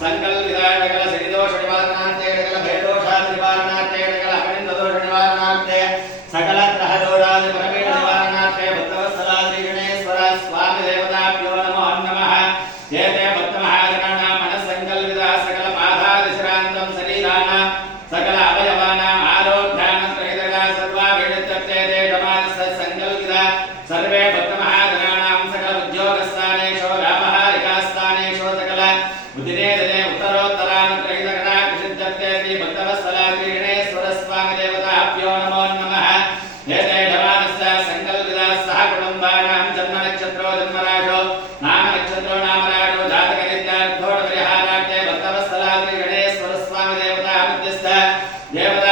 संकल्पिताय सकल सिद्धोष निवारणार्थे सकल भयदोषाद निवारणार्थे सकल अपनिंद दोष निवारणार्थे सकल ग्रह दोषाद परमेण निवारणार्थे भक्तवत्सलाद्रि गणेश्वर स्वामी देवताभ्यो नमो नमः एते भक्तमहाजनानां मनस्संकल्पितः सकल पादादिशिरान्तं शरीराणां सकल अवयवानाम् आरोग्यानन्तरहितः सर्वाभिषिक्ते ते धमानस्य संकल्पितः सर्वे भक्तमहाजनानां सकल उद्योगस्थानेषु व्यावहारिकस्थानेषु सकल उदिने दिने उत्तरोत्तरानुग्रहीतकथा कृषित्यर्थे श्री भक्तवत्सलाद्रि गणेश्वर स्वामी देवताभ्यो नमो नमः एते धमानस्य संकल्पितः सह कुटुम्बानां जन्मनक्षत्रो जन्मराशो नामनक्षत्रो नामराशो जातकरीत्या परिहारार्थे भक्तवत्सलाद्रि गणेश्वर स्वामी देवता मध्यस्थ देवता